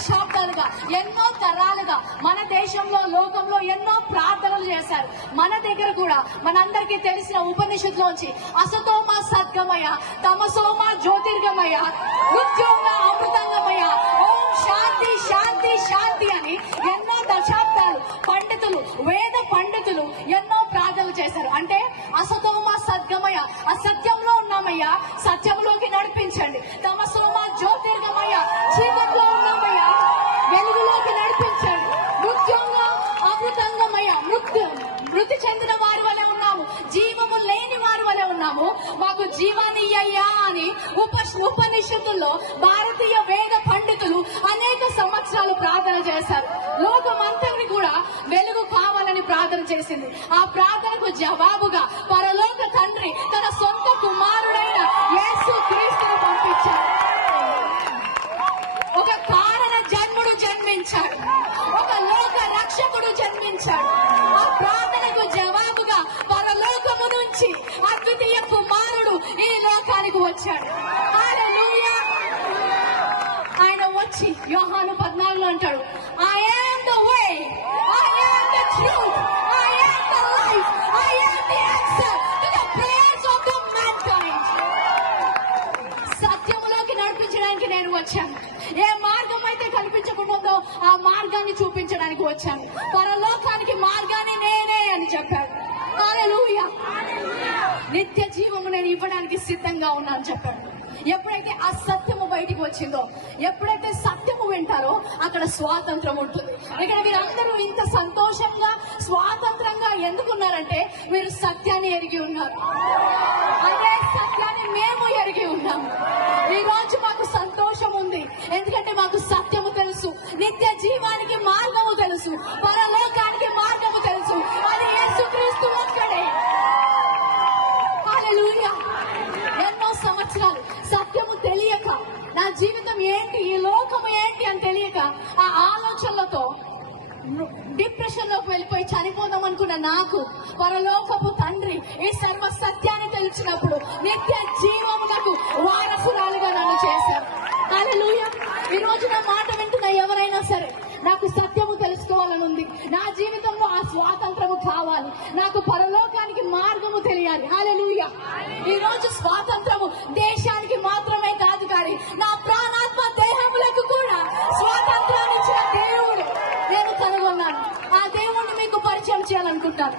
దశాబ్దాలుగా, ఎన్నో తరాలుగా మన దేశంలో, లోకంలో ఎన్నో ప్రార్థనలు చేశారు. మన దగ్గర కూడా మనందరికీ తెలిసిన ఉపనిషత్తులోంచి అసతోమ సద్గమయ, తమసోమ జ్యోతిర్గమయ, మృత్యోమ అమృతంగమయ, ఓం శాంతి శాంతి శాంతి అని ఎన్నో దశాబ్దాలు పండితులు, వేద పండితులు ఎన్నో ప్రార్థనలు చేశారు. అంటే అసతోమ సద్గమయ, అసత్యంలో ఉన్నామయ్యా, సత్యంలోకి నడిపించండి. తమసోమ జ్యోతిర్గమయ, చీకట్లో ఉన్నామయ్యా, వెలుగులోకి నడిపించండి. మృత్యోంగా అమృతంగమయ, మృతి చెందిన వారి వలె ఉన్నాము, జీవము లేని వారి వలె ఉన్నాము, మాకు జీవాన్ని ఇయ్యయ్యా అని ఉపనిషత్తుల్లో భారతీయ వేద పండితులు అనేక సంవత్సరాలు ప్రార్థన చేశారు. లోకమంతని కూడా వెలుగు కావాలని ప్రార్థన చేసింది. ఆ ప్రార్థనకు జవాబుగా పరలోక తండ్రి తన సొంత కుమారుడైన యేసు క్రీస్తును పంపించాడు. ఒక కారణ జన్ముడు జన్మించాడు, ఒక లోక రక్షకుడు జన్మించాడు. ఆ ప్రార్థనకు జవాబుగా పరలోకము నుంచి అద్వితీయ కుమారుడు ఈ లోకానికి వచ్చాడు. హల్లెలూయా. ఆయన వచ్చి యోహాను 14లో అంటాడు, I am the way, I am the truth, I am the life, I am the answer to the prayers of the mankind. సత్యములోకి నడిపించడానికి నేను వచ్చాను. ఏ మార్గం అయితే కల్పించకుంటుందో ఆ మార్గాన్ని చూపించడానికి వచ్చాను. పరలోకానికి మార్గాన్ని నేనే అని చెప్పాడు. హల్లెలూయా. నిత్య జీవము నేను ఇవ్వడానికి సిద్ధంగా ఉన్నాను చెప్పాడు. ఎప్పుడైతే ఆ సత్యము బయటికి వచ్చిందో, ఎప్పుడైతే సత్యము వింటారో అక్కడ స్వాతంత్రం ఉంటుంది. ఇక్కడ మీరందరూ ఇంత సంతోషంగా స్వాతంత్రంగా ఎందుకున్నారంటే మీరు సత్యాన్ని ఎరిగి ఉన్నారు. అదే సత్యాన్ని మేము ఎరిగి ఉన్నాము. ఈ రోజు మాకు సంతోషం ఉంది, ఎందుకంటే మాకు సత్యము తెలుసు, నిత్య జీవానికి మార్గము తెలుసు, పరలోకానికి మార్గము తెలుసు. అది యేసుక్రీస్తు ఒక్కడే. హల్లెలూయా. ఎన్నో సంవత్సరాలు సత్యము తెలియక, నా జీవితం ఏంటి, ఈ లోకము ఏంటి అని తెలియక ఆ ఆలోచనలతో డిప్రెషన్ లోకి వెళ్ళిపోయి చనిపోదాం అనుకున్న నాకు పరలోకపు తండ్రి ఈ సర్వ సత్యాన్ని తెలిసినప్పుడు నిత్య జీవమునకు వారసురాలుగా నన్ను చేశారు. హల్లెలూయా. ఈ రోజు నా మాట వింటున్న ఎవరైనా సరే, నాకు సత్యము తెలుసుకోవాలని ఉంది, నా జీవితంలో ఆ స్వాతంత్రము కావాలి, నాకు పరలోకానికి మార్గము తెలియాలి. హల్లెలూయా. ఈ రోజు స్వాతంత్రము దేశానికి మాత్రమే కాదు, కానీ నా ప్రాణాత్మ దేహములకు కూడా స్వాతంత్రాన్ని ఇచ్చిన దేవుడు నేను కనుగొన్నాను. ఆ దేవుణ్ణి మీకు పరిచయం చేయాలనుకుంటాను.